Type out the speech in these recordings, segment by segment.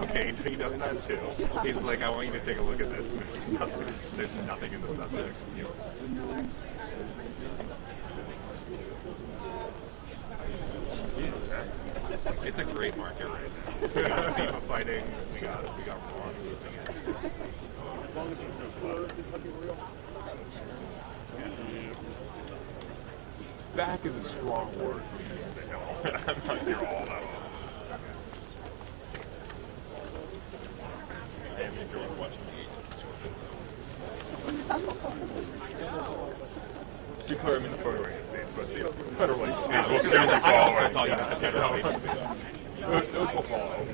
Okay, he does that too. He's like, I want you to take a look at this. There's nothing in the subject. It's a great market race. We got SEMA fighting. We got Ron losing it. As long as there's no blood, it's like real. Back is a strong word for me. I'm not here all that often. I am enjoying watching the declare him in the photo agencies, but the federal agencies will soon be following. Those will follow.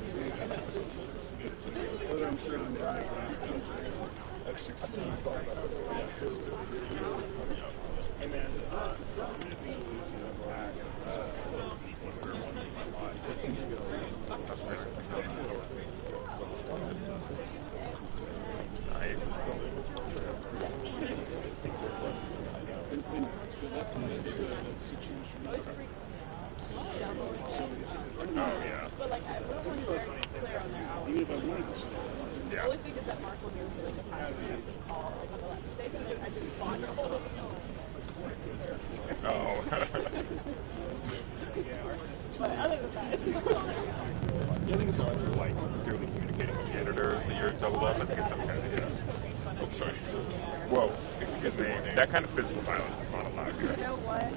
Whoa, excuse me. That kind of physical violence is not allowed here. You know what?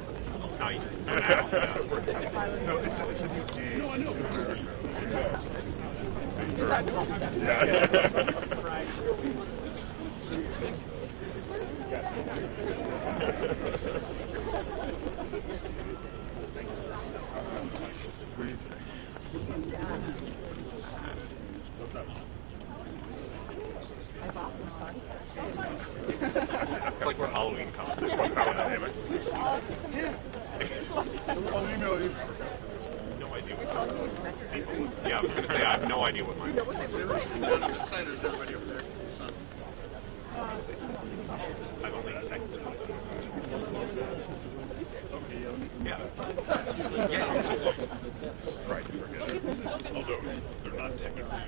No, it's a new game. No, I know. That's like we're Halloween costumes. What's that one name? I'll email you. No idea what yeah, I was going to say, I have no idea what mine is. I've only texted them. Yeah. Right. Although they're not technically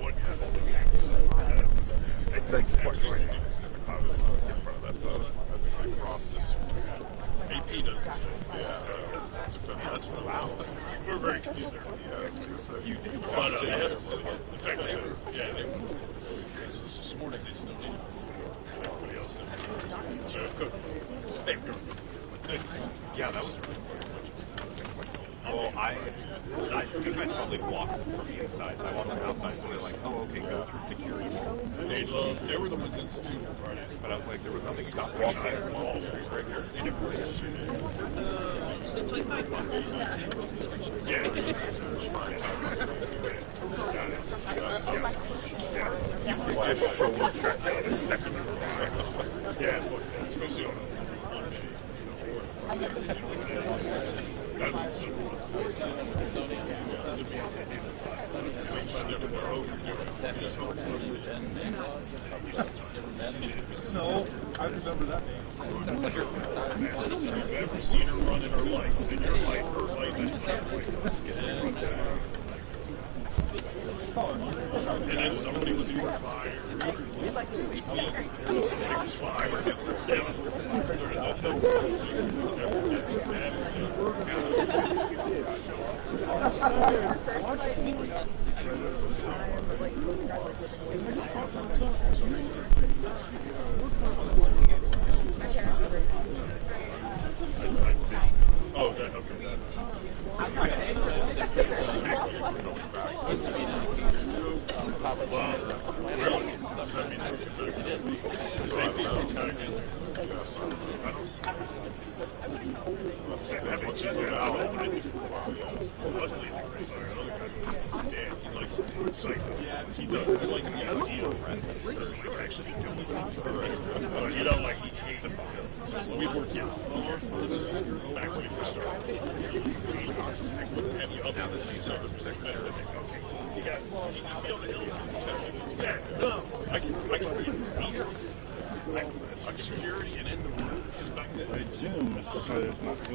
one yet. It's like what you're saying. I was in front of that, so I crossed this. AP does the same. Yeah. So that's what wow. We're very concerned. Yeah, you did. In fact, they were. Yeah, they were. This morning they still need everybody else. So they Yeah, that was really cool. Well, I totally walked from the inside. I walked from the outside, so they're like, oh, okay, go through security. They were the ones instituting Fridays. But I was like, there was nothing stopping me. I had Wall Street right here. They never did shit. Yeah. You could get pro work track out in a second. Yeah, especially on Monday. That was so cool. Just never know what you're doing. Just go for it. No, I remember that name. You've ever seen her run in her life, in your life, her life, and then somebody was either fired, somebody was fired, oh, that, okay, that. He likes the idea of friends. He doesn't like actually doing it. You know, like he hates just we work out. Just actually for sure. And the other things are better than they go. You got no, I can be here. Like security and in the room. Zoom has decided not to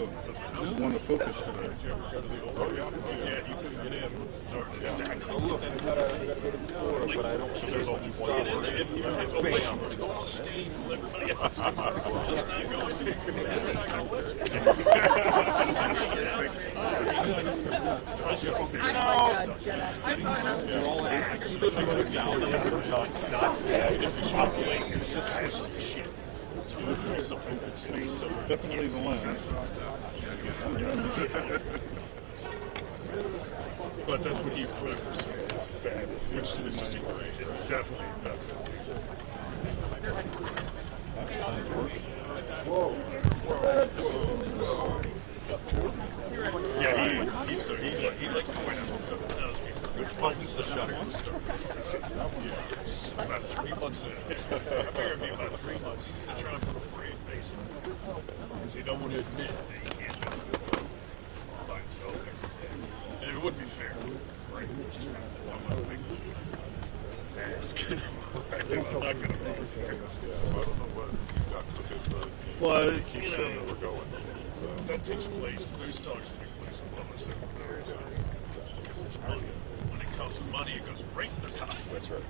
want to focus today. Oh, yeah, you couldn't get in once it started. Yeah. But I don't think there's only one. Get in there, and you have to go on stage with everybody else. Definitely the lens. But that's what he remembers. It's bad, which is interesting. It's definitely bad. Yeah, he likes the way that one tells me. Which one is the shutter to start? Yeah, about 3 months in. I figured it'd be about 3 months. He's going to try and put a brave face on it. Because he don't want to admit that he can't do it by himself. And it wouldn't be fair, right? I'm not big ask. I'm not going to be fair. So I don't know what he's got cooking, but he keeps saying that we're going. So that takes place, those talks take place in Columbus Secretary. Because it's money. When it comes to money, it goes right to the top. That's right.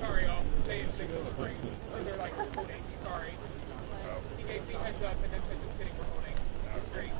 Sorry, I'll say it through the break. They're like recording. Sorry. He gave me heads up and then said just kidding, recording. That was great.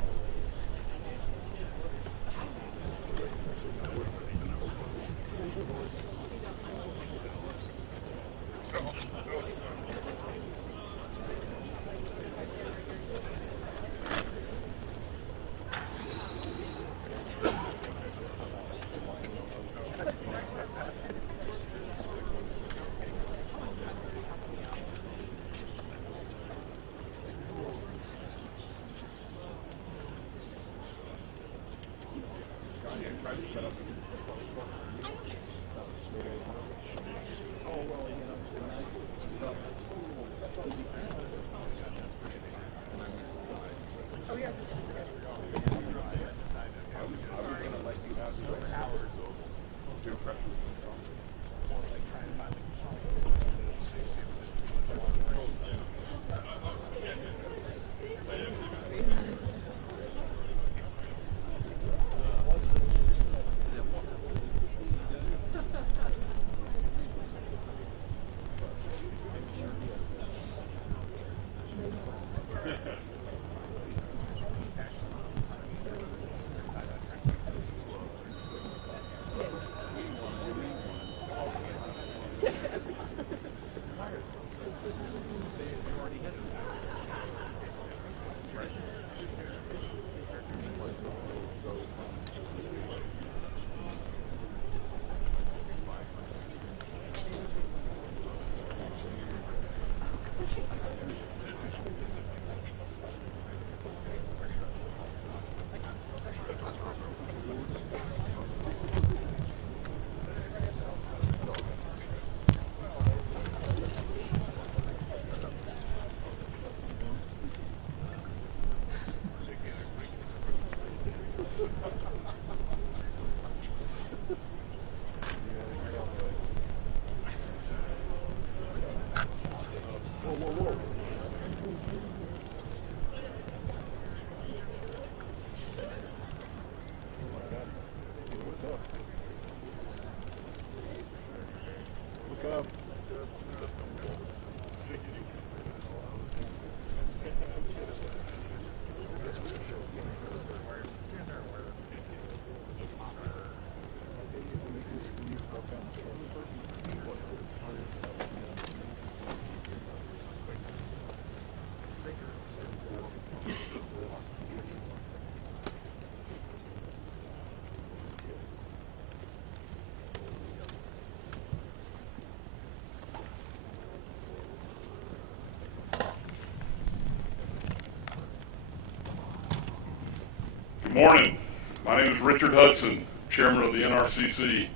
Good morning. My name is Richard Hudson, Chairman of the NRCC,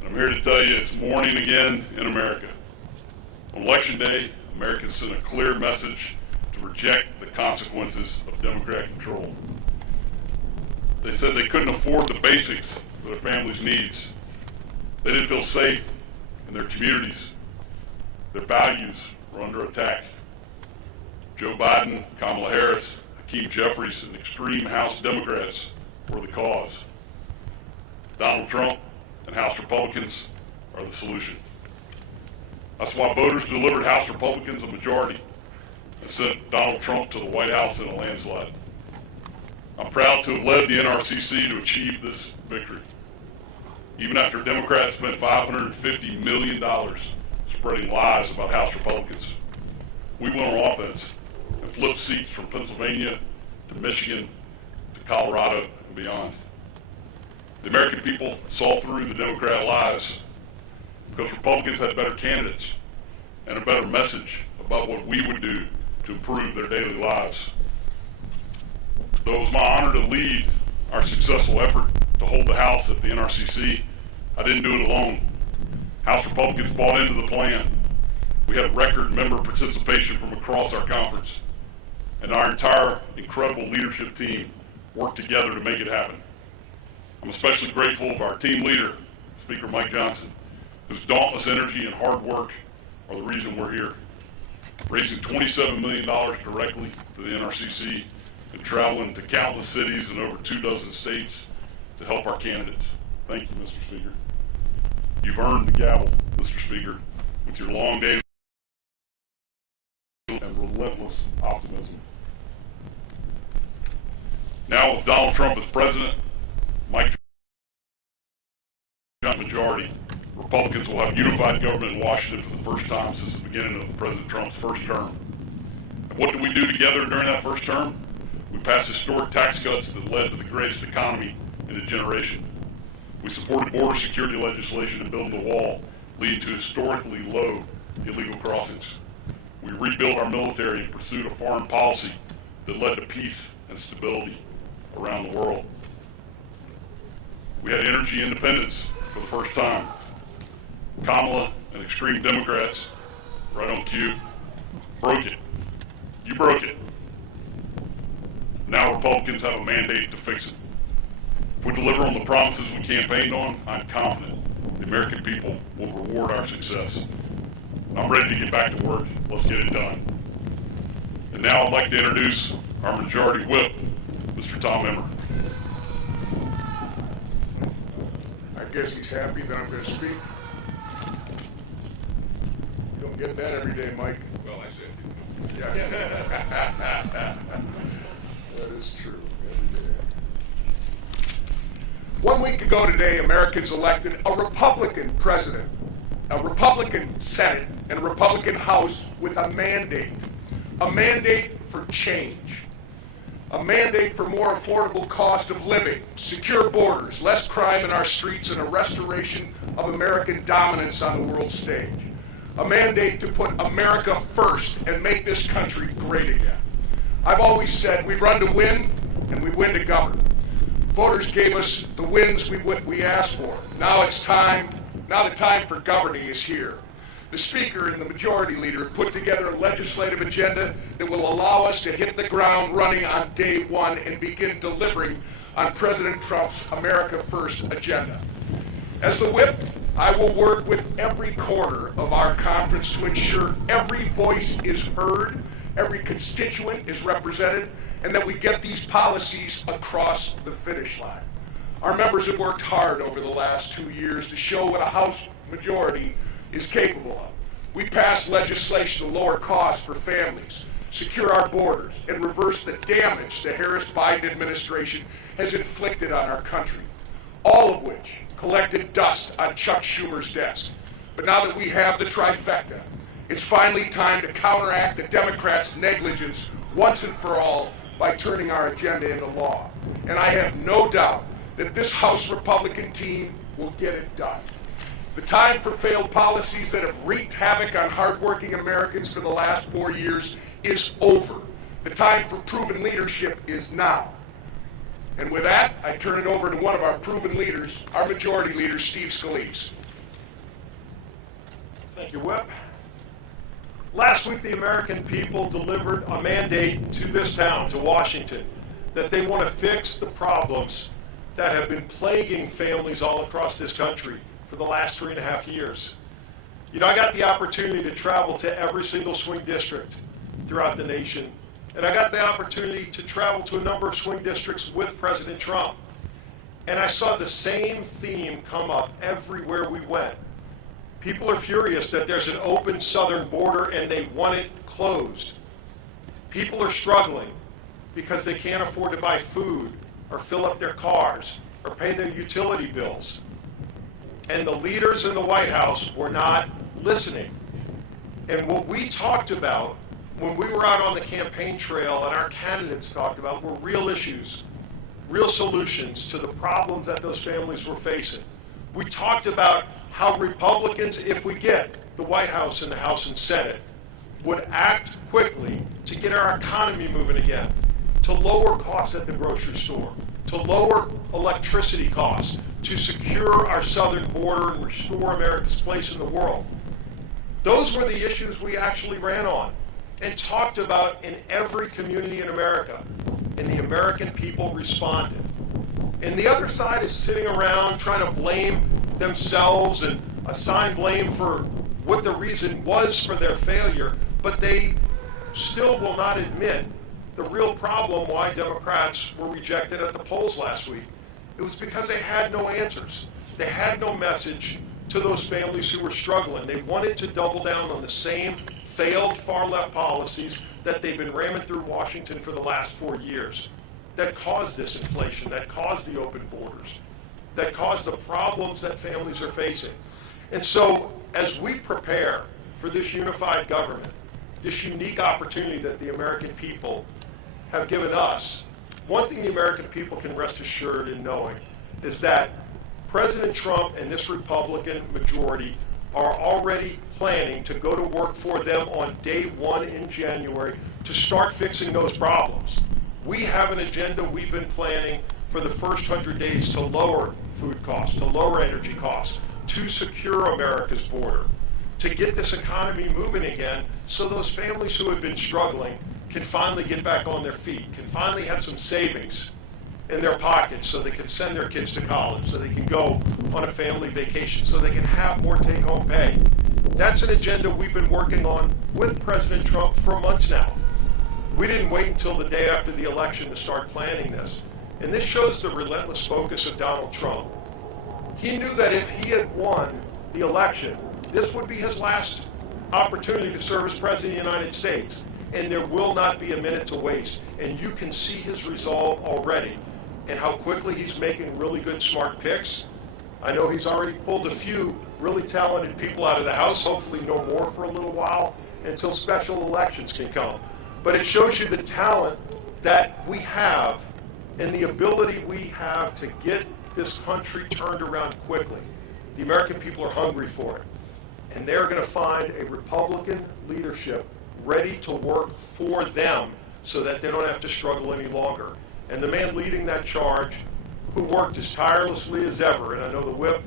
and I'm here to tell you it's morning again in America. On Election Day, Americans sent a clear message to reject the consequences of Democrat control. They said they couldn't afford the basics for their families' needs. They didn't feel safe in their communities. Their values were under attack. Joe Biden, Kamala Harris, Hakeem Jeffries, and extreme House Democrats were the cause. Donald Trump and House Republicans are the solution. That's why voters delivered House Republicans a majority and sent Donald Trump to the White House in a landslide. I'm proud to have led the NRCC to achieve this victory. Even after Democrats spent $550 million spreading lies about House Republicans, we went on offense and flipped seats from Pennsylvania to Michigan to Colorado and beyond. The American people saw through the Democrat lies because Republicans had better candidates and a better message about what we would do to improve their daily lives. Though it was my honor to lead our successful effort to hold the House at the NRCC, I didn't do it alone. House Republicans bought into the plan. We had record member participation from across our conference, and our entire incredible leadership team worked together to make it happen. I'm especially grateful of our team leader, Speaker Mike Johnson, whose dauntless energy and hard work are the reason we're here, raising $27 million directly to the NRCC and traveling to countless cities in over 24 states to help our candidates. Thank you, Mr. Speaker. You've earned the gavel, Mr. Speaker, with your long days and relentless optimism. Now with Donald Trump as president, Mike Johnson majority, Republicans will have unified government in Washington for the first time since the beginning of President Trump's first term. And what did we do together during that first term? We passed historic tax cuts that led to the greatest economy in a generation. We supported border security legislation and building the wall, leading to historically low illegal crossings. We rebuilt our military in pursuit of foreign policy that led to peace and stability around the world. We had energy independence for the first time. Kamala and extreme Democrats, right on cue, broke it. You broke it. Now Republicans have a mandate to fix it. If we deliver on the promises we campaigned on, I'm confident the American people will reward our success. I'm ready to get back to work. Let's get it done. And now I'd like to introduce our Majority Whip, Mr. Tom Emmer. I guess he's happy that I'm going to speak. You don't get that every day, Mike. Well, I should. Yeah. That is true. Every day. 1 week ago today, Americans elected a Republican president, a Republican Senate, and a Republican House with a mandate for change. A mandate for more affordable cost of living, secure borders, less crime in our streets, and a restoration of American dominance on the world stage. A mandate to put America first and make this country great again. I've always said we run to win and we win to govern. Voters gave us the wins we asked for. Now it's time, now the time for governing is here. The Speaker and the Majority Leader put together a legislative agenda that will allow us to hit the ground running on day one and begin delivering on President Trump's America First agenda. As the whip, I will work with every corner of our conference to ensure every voice is heard, every constituent is represented, and that we get these policies across the finish line. Our members have worked hard over the last 2 years to show what a House majority is capable of. We passed legislation to lower costs for families, secure our borders, and reverse the damage the Harris-Biden administration has inflicted on our country, all of which collected dust on Chuck Schumer's desk. But now that we have the trifecta, it's finally time to counteract the Democrats' negligence once and for all by turning our agenda into law. And I have no doubt that this House Republican team will get it done. The time for failed policies that have wreaked havoc on hardworking Americans for the last 4 years is over. The time for proven leadership is now. And with that, I turn it over to one of our proven leaders, our Majority Leader, Steve Scalise. Thank you, Whip. Last week, the American people delivered a mandate to this town, to Washington, that they want to fix the problems that have been plaguing families all across this country for the last 3.5 years. You know, I got the opportunity to travel to every single swing district throughout the nation, and I got the opportunity to travel to a number of swing districts with President Trump. And I saw the same theme come up everywhere we went. People are furious that there's an open southern border and they want it closed. People are struggling because they can't afford to buy food or fill up their cars or pay their utility bills. And the leaders in the White House were not listening. And what we talked about when we were out on the campaign trail and our candidates talked about were real issues, real solutions to the problems that those families were facing. We talked about how Republicans, if we get the White House and the House and Senate, would act quickly to get our economy moving again, to lower costs at the grocery store, to lower electricity costs, to secure our southern border and restore America's place in the world. Those were the issues we actually ran on and talked about in every community in America, and the American people responded. And the other side is sitting around trying to blame themselves and assign blame for what the reason was for their failure, but they still will not admit the real problem why Democrats were rejected at the polls last week. It was because they had no answers. They had no message to those families who were struggling. They wanted to double down on the same failed far-left policies that they've been ramming through Washington for the last 4 years that caused this inflation, that caused the open borders, that caused the problems that families are facing. And so as we prepare for this unified government, this unique opportunity that the American people have given us, one thing the American people can rest assured in knowing is that President Trump and this Republican majority are already planning to go to work for them on day one in January to start fixing those problems. We have an agenda we've been planning for the first 100 days to lower food costs, to lower energy costs, to secure America's border, to get this economy moving again so those families who have been struggling can finally get back on their feet, can finally have some savings in their pockets so they can send their kids to college, so they can go on a family vacation, so they can have more take-home pay. That's an agenda we've been working on with President Trump for months now. We didn't wait until the day after the election to start planning this. And this shows the relentless focus of Donald Trump. He knew that if he had won the election, this would be his last opportunity to serve as President of the United States. And there will not be a minute to waste. And you can see his resolve already and how quickly he's making really good, smart picks. I know he's already pulled a few really talented people out of the House, hopefully no more for a little while until special elections can come. But it shows you the talent that we have and the ability we have to get this country turned around quickly. The American people are hungry for it. And they're going to find a Republican leadership ready to work for them so that they don't have to struggle any longer. And the man leading that charge, who worked as tirelessly as ever, and I know the whip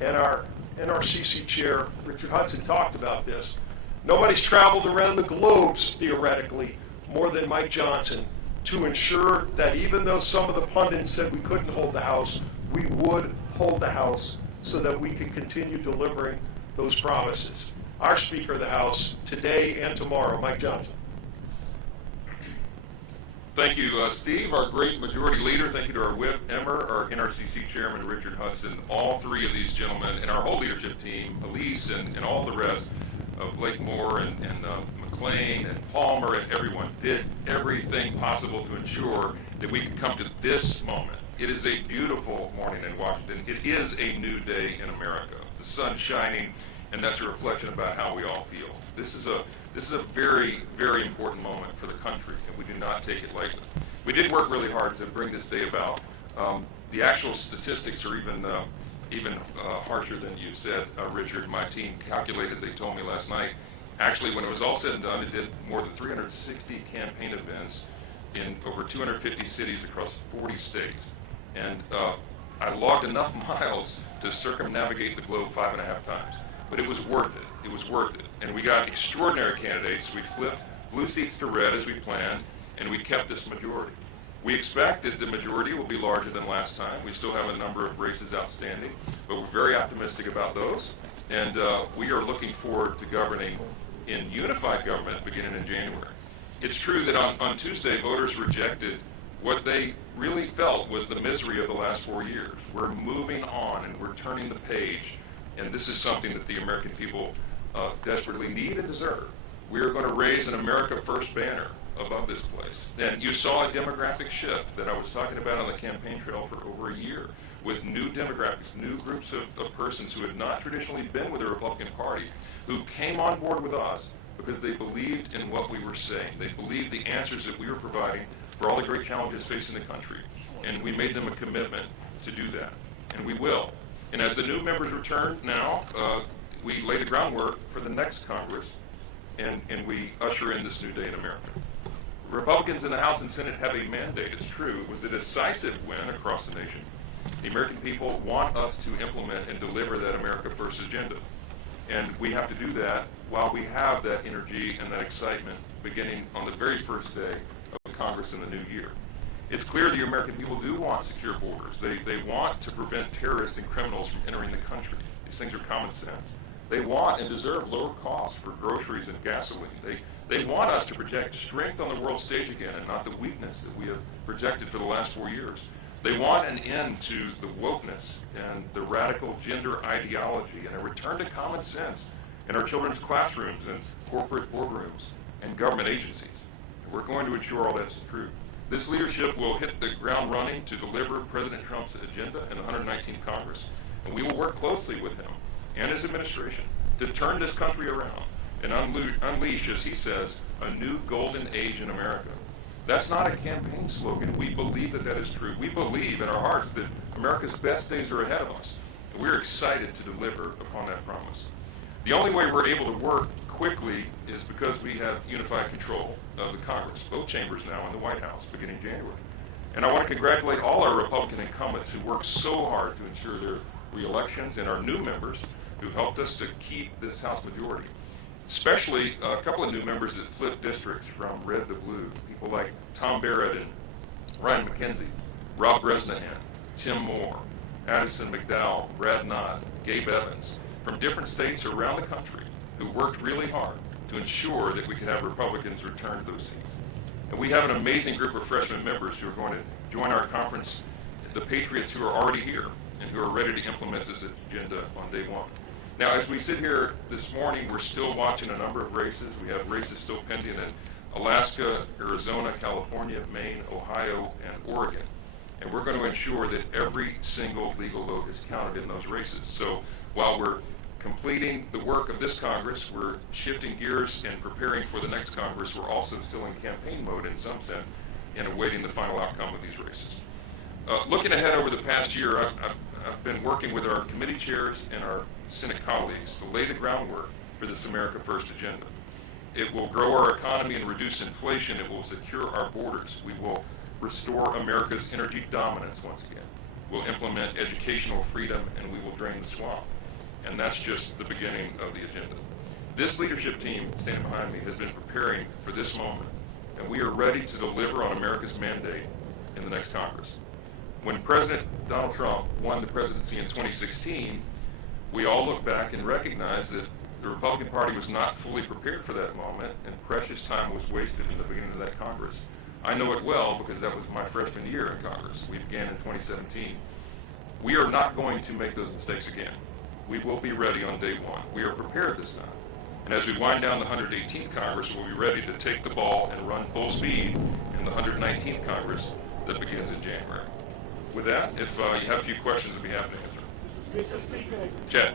and our NRCC chair, Richard Hudson, talked about this. Nobody's traveled around the globe, theoretically, more than Mike Johnson, to ensure that even though some of the pundits said we couldn't hold the House, we would hold the House so that we could continue delivering those promises. Our Speaker of the House, today and tomorrow, Mike Johnson. Thank you, Steve, our great majority leader. Thank you to our whip, Emmer, our NRCC Chairman, Richard Hudson, all three of these gentlemen, and our whole leadership team, Elise and all the rest, Blake Moore and McLean and Palmer and everyone, did everything possible to ensure that we could come to this moment. It is a beautiful morning in Washington. It is a new day in America. The sun's shining, and that's a reflection about how we all feel. This is a very, very important moment for the country, and we do not take it lightly. We did work really hard to bring this day about. The actual statistics are even harsher than you said, Richard. My team calculated, they told me last night, actually when it was all said and done, it did more than 360 campaign events in over 250 cities across 40 states. And I logged enough miles to circumnavigate the globe 5.5 times. But it was worth it. It was worth it. And we got extraordinary candidates. We flipped blue seats to red as we planned, and we kept this majority. We expect that the majority will be larger than last time. We still have a number of races outstanding, but we're very optimistic about those. And we are looking forward to governing in unified government beginning in January. It's true that on Tuesday, voters rejected what they really felt was the misery of the last 4 years. We're moving on and we're turning the page. And this is something that the American people desperately need and deserve. We are going to raise an America First banner above this place. And you saw a demographic shift that I was talking about on the campaign trail for over a year, with new demographics, new groups of persons who had not traditionally been with the Republican Party, who came on board with us because they believed in what we were saying. They believed the answers that we were providing for all the great challenges facing the country. And we made them a commitment to do that. And we will. And as the new members return now, we lay the groundwork for the next Congress, and we usher in this new day in America. Republicans in the House and Senate have a mandate, it's true. It was a decisive win across the nation. The American people want us to implement and deliver that America First agenda. And we have to do that while we have that energy and that excitement beginning on the very first day of the Congress in the new year. It's clear the American people do want secure borders. They want to prevent terrorists and criminals from entering the country. These things are common sense. They want and deserve lower costs for groceries and gasoline. They want us to project strength on the world stage again and not the weakness that we have projected for the last 4 years. They want an end to the wokeness and the radical gender ideology and a return to common sense in our children's classrooms and corporate boardrooms and government agencies. And we're going to ensure all that's true. This leadership will hit the ground running to deliver President Trump's agenda in the 119th Congress, and we will work closely with him and his administration to turn this country around and unleash, as he says, a new golden age in America. That's not a campaign slogan. We believe that that is true. We believe in our hearts that America's best days are ahead of us, and we're excited to deliver upon that promise. The only way we're able to work quickly is because we have unified control of the Congress, both chambers now in the White House, beginning January. And I want to congratulate all our Republican incumbents who worked so hard to ensure their re-elections, and our new members who helped us to keep this House majority. Especially a couple of new members that flipped districts from red to blue. People like Tom Barrett and Ryan McKenzie, Rob Bresnahan, Tim Moore, Addison McDowell, Brad Knott, Gabe Evans, from different states around the country who worked really hard to ensure that we could have Republicans return to those seats. And we have an amazing group of freshman members who are going to join our conference, the Patriots who are already here and who are ready to implement this agenda on day one. Now, as we sit here this morning, we're still watching a number of races. We have races still pending in Alaska, Arizona, California, Maine, Ohio, and Oregon. And we're going to ensure that every single legal vote is counted in those races. So while we're completing the work of this Congress, we're shifting gears and preparing for the next Congress. We're also still in campaign mode in some sense and awaiting the final outcome of these races. Looking ahead over the past year, I've been working with our committee chairs and our Senate colleagues to lay the groundwork for this America First agenda. It will grow our economy and reduce inflation. It will secure our borders. We will restore America's energy dominance once again. We'll implement educational freedom, and we will drain the swamp. And that's just the beginning of the agenda. This leadership team standing behind me has been preparing for this moment, and we are ready to deliver on America's mandate in the next Congress. When President Donald Trump won the presidency in 2016, we all look back and recognize that the Republican Party was not fully prepared for that moment, and precious time was wasted in the beginning of that Congress. I know it well because that was my freshman year in Congress. We began in 2017. We are not going to make those mistakes again. We will be ready on day one. We are prepared this time. And as we wind down the 118th Congress, we'll be ready to take the ball and run full speed in the 119th Congress that begins in January. With that, if you have a few questions, I'd be happy to answer. Chad.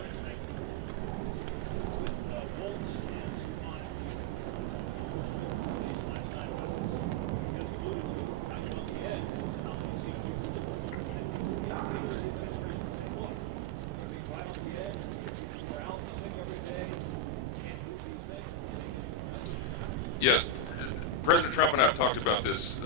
Yes, President Trump and I have talked about this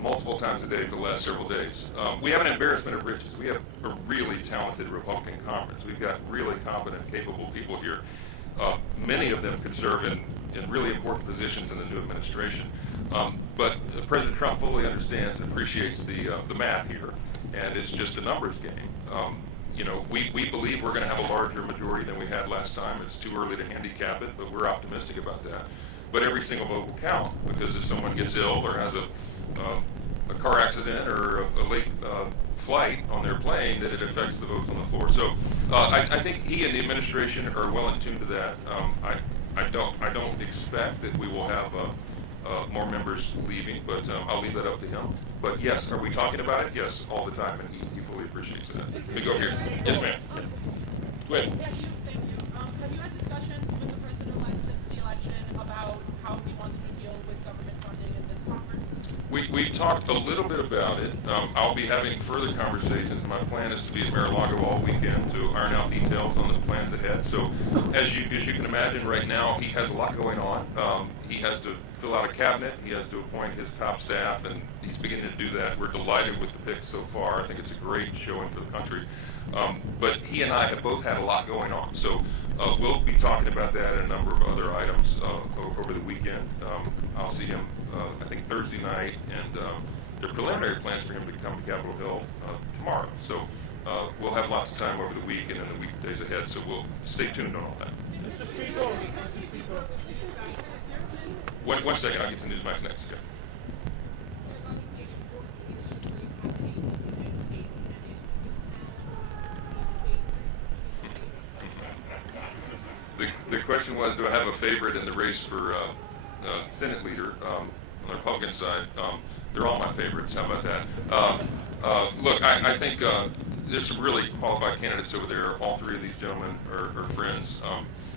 multiple times a day for the last several days. We have an embarrassment of riches. We have a really talented Republican conference. We've got really competent, capable people here. Many of them could serve in really important positions in the new administration. But President Trump fully understands and appreciates the math here, and it's just a numbers game. You know, we believe we're going to have a larger majority than we had last time. It's too early to handicap it, but we're optimistic about that. But every single vote will count, because if someone gets ill or has a car accident or a late flight on their plane, that it affects the votes on the floor. So I think he and the administration are well in tune to that. I don't expect that we will have more members leaving, but I'll leave that up to him. But yes, are we talking about it? Yes, all the time, and he fully appreciates that. Let me go here. Yes, ma'am. Go ahead. Thank you. Have you had discussions with the president-elect since the election about how he wants to deal with government funding in this conference? We talked a little bit about it. I'll be having further conversations. My plan is to be at Mar-a-Lago all weekend to iron out details on the plans ahead. So as you can imagine, right now he has a lot going on. He has to fill out a cabinet. He has to appoint his top staff, and he's beginning to do that. We're delighted with the picks so far. I think it's a great showing for the country. But he and I have both had a lot going on. So we'll be talking about that and a number of other items over the weekend. I'll see him, I think, Thursday night, and there are preliminary plans for him to come to Capitol Hill tomorrow. So we'll have lots of time over the week and in the weekdays ahead, so we'll stay tuned on all that. One second, I'll get to Newsmax next. Okay. The question was, do I have a favorite in the race for Senate leader on the Republican side? They're all my favorites. How about that? Look, I think there's some really qualified candidates over there. All three of these gentlemen are friends.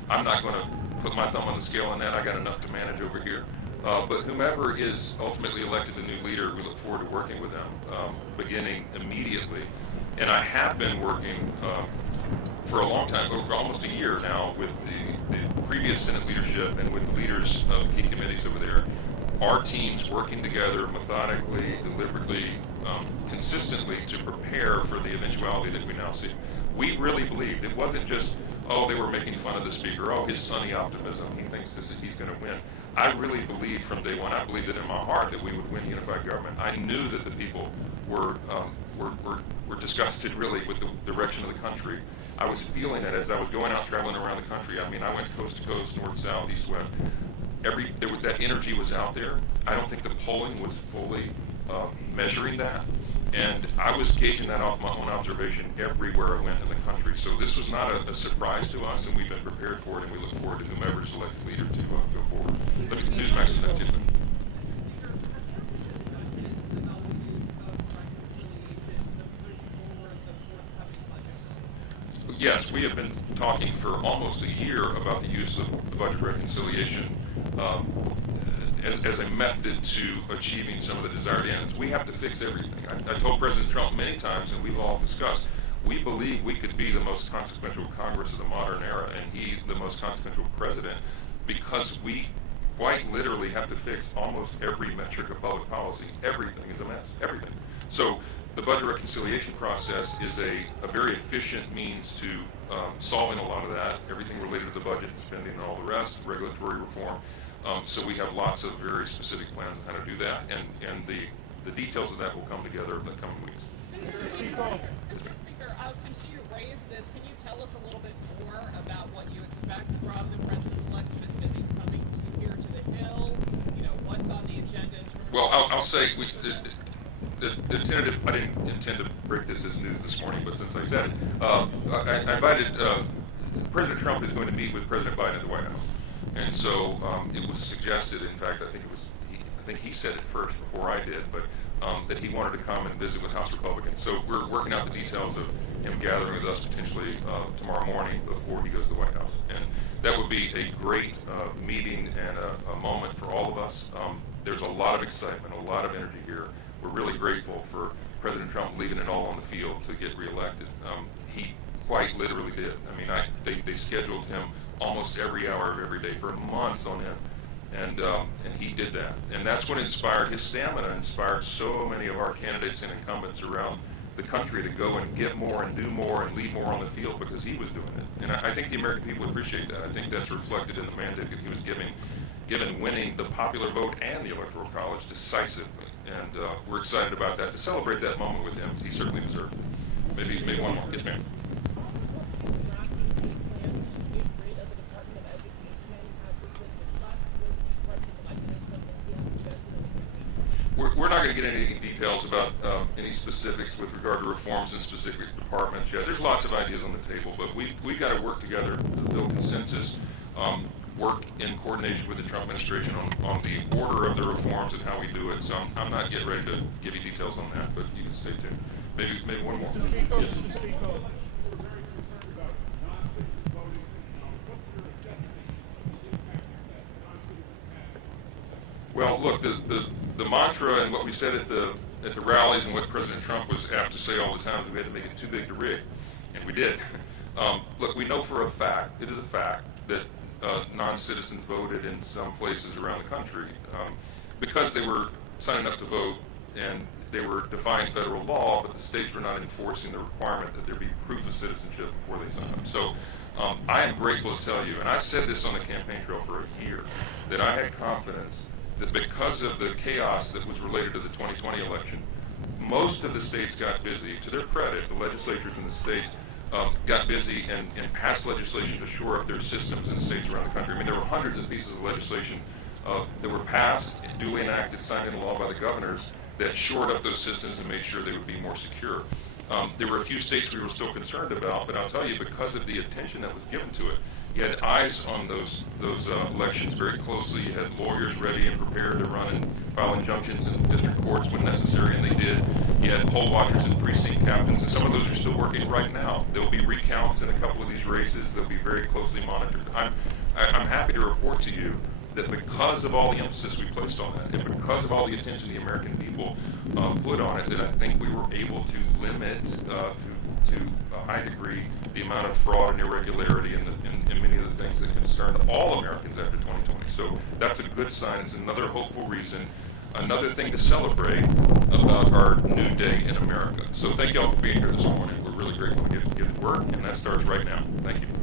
I'm not going to put my thumb on the scale on that. I got enough to manage over here. But whomever is ultimately elected the new leader, we look forward to working with them, beginning immediately. And I have been working for a long time, over almost a year now, with the previous Senate leadership and with the leaders of key committees over there, our teams working together methodically, deliberately, consistently to prepare for the eventuality that we now see. We really believed it wasn't just, oh, they were making fun of the speaker, oh, his sunny optimism, he thinks he's going to win. I really believed from day one, I believed it in my heart that we would win unified government. I knew that the people were disgusted really with the direction of the country. I was feeling it as I was going out traveling around the country. I mean, I went coast to coast, north, south, east, west. That energy was out there. I don't think the polling was fully measuring that. And I was gauging that off my own observation everywhere I went in the country. So this was not a surprise to us, and we've been prepared for it, and we look forward to whomever is elected leader to go forward. Let me Newsmax is next, too. Yes, we have been talking for almost a year about the use of the budget reconciliation as a method to achieving some of the desired ends. We have to fix everything. I told President Trump many times, and we've all discussed, we believe we could be the most consequential Congress of the modern era, and he the most consequential president, because we quite literally have to fix almost every metric of public policy. Everything is a mess, everything. So the budget reconciliation process is a very efficient means to solving a lot of that, everything related to the budget, spending, and all the rest, regulatory reform. So we have lots of very specific plans on how to do that, and the details of that will come together in the coming weeks. Mr. Speaker, since you raised this, can you tell us a little bit more about what you expect from the President-elect's visit coming here to the Hill? You know, what's on the agenda in terms of... Well, I'll say the tentative, I didn't intend to break this as news this morning, but since I said it, I invited, President Trump is going to meet with President Biden at the White House. And so it was suggested, in fact, I think he said it first before I did, but that he wanted to come and visit with House Republicans. So we're working out the details of him gathering with us potentially tomorrow morning before he goes to the White House. And that would be a great meeting and a moment for all of us. There's a lot of excitement, a lot of energy here. We're really grateful for President Trump leaving it all on the field to get reelected. He quite literally did. I mean, they scheduled him almost every hour of every day for months on end, and he did that. And that's what inspired his stamina, inspired so many of our candidates and incumbents around the country to go and get more and do more and leave more on the field, because he was doing it. And I think the American people appreciate that. I think that's reflected in the mandate that he was given winning the popular vote and the Electoral College decisively. And we're excited about that, to celebrate that moment with him. He certainly deserved it. Maybe one more. Yes, ma'am. We're not going to get any details about any specifics with regard to reforms in specific departments yet. There's lots of ideas on the table, but we've got to work together to build consensus, work in coordination with the Trump administration on the order of the reforms and how we do it. So I'm not yet ready to give you details on that, but you can stay tuned. Maybe one more. Yes. Well, look, the mantra and what we said at the rallies and what President Trump was apt to say all the time is we had to make it too big to rig, and we did. Look, we know for a fact, it is a fact, that non-citizens voted in some places around the country because they were signing up to vote and they were defying federal law, but the states were not enforcing the requirement that there be proof of citizenship before they sign up. So I am grateful to tell you, and I said this on the campaign trail for a year, that I had confidence that because of the chaos that was related to the 2020 election, most of the states got busy. To their credit, the legislatures in the states got busy and passed legislation to shore up their systems in states around the country. I mean, there were hundreds of pieces of legislation that were passed, duly enacted, signed into law by the governors that shored up those systems and made sure they would be more secure. There were a few states we were still concerned about, but I'll tell you, because of the attention that was given to it, you had eyes on those elections very closely. You had lawyers ready and prepared to run and file injunctions in district courts when necessary, and they did. You had poll watchers and precinct captains, and some of those are still working right now. There will be recounts in a couple of these races. They'll be very closely monitored. I'm happy to report to you that because of all the emphasis we placed on that, and because of all the attention the American people put on it, that I think we were able to limit to a high degree the amount of fraud and irregularity in many of the things that concerned all Americans after 2020. So that's a good sign. It's another hopeful reason, another thing to celebrate about our new day in America. So thank you all for being here this morning. We're really grateful to get to work, and that starts right now. Thank you.